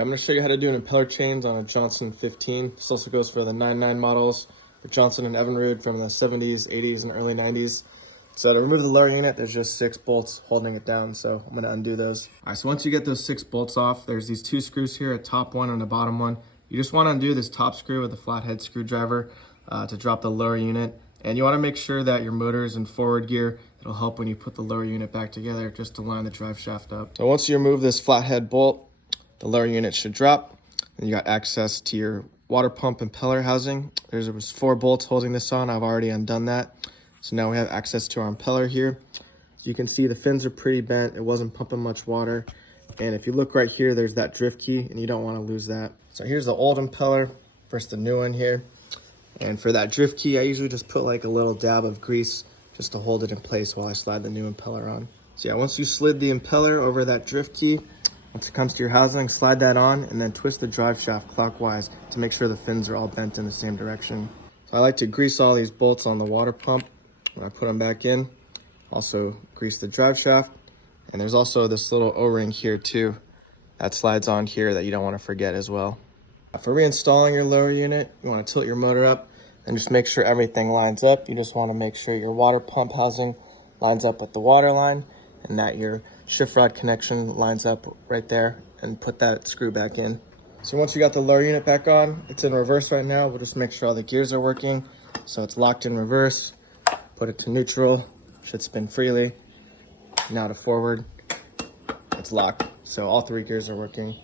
I'm going to show you how to do an impeller change on a Johnson 15. This also goes for the 99 models, for Johnson and Evinrude from the 70s, 80s, and early 90s. So to remove the lower unit, there's just 6 bolts holding it down, so I'm going to undo those. All right, so once you get those 6 bolts off, there's these 2 screws here, a top one and a bottom one. You just want to undo this top screw with a flathead screwdriver to drop the lower unit. And you want to make sure that your motor is in forward gear. It'll help when you put the lower unit back together just to line the drive shaft up. So once you remove this flathead bolt, the lower unit should drop. And you got access to your water pump impeller housing. There was 4 bolts holding this on. I've already undone that. So now we have access to our impeller here. So you can see the fins are pretty bent. It wasn't pumping much water. And if you look right here, there's that drift key, and you don't want to lose that. So here's the old impeller versus the new one here. And for that drift key, I usually just put like a little dab of grease just to hold it in place while I slide the new impeller on. So yeah, once you slid the impeller over that drift key, once it comes to your housing, slide that on and then twist the drive shaft clockwise to make sure the fins are all bent in the same direction. So I like to grease all these bolts on the water pump when I put them back in. Also grease the drive shaft. And there's also this little O-ring here too that slides on here that you don't want to forget as well. For reinstalling your lower unit, you want to tilt your motor up and just make sure everything lines up. You just want to make sure your water pump housing lines up with the water line and that your shift rod connection lines up right there, and put that screw back in. So once you got the lower unit back on, it's in reverse right now. We'll just make sure all the gears are working. So it's locked in reverse, put it to neutral, should spin freely. Now to forward, it's locked. So all 3 gears are working.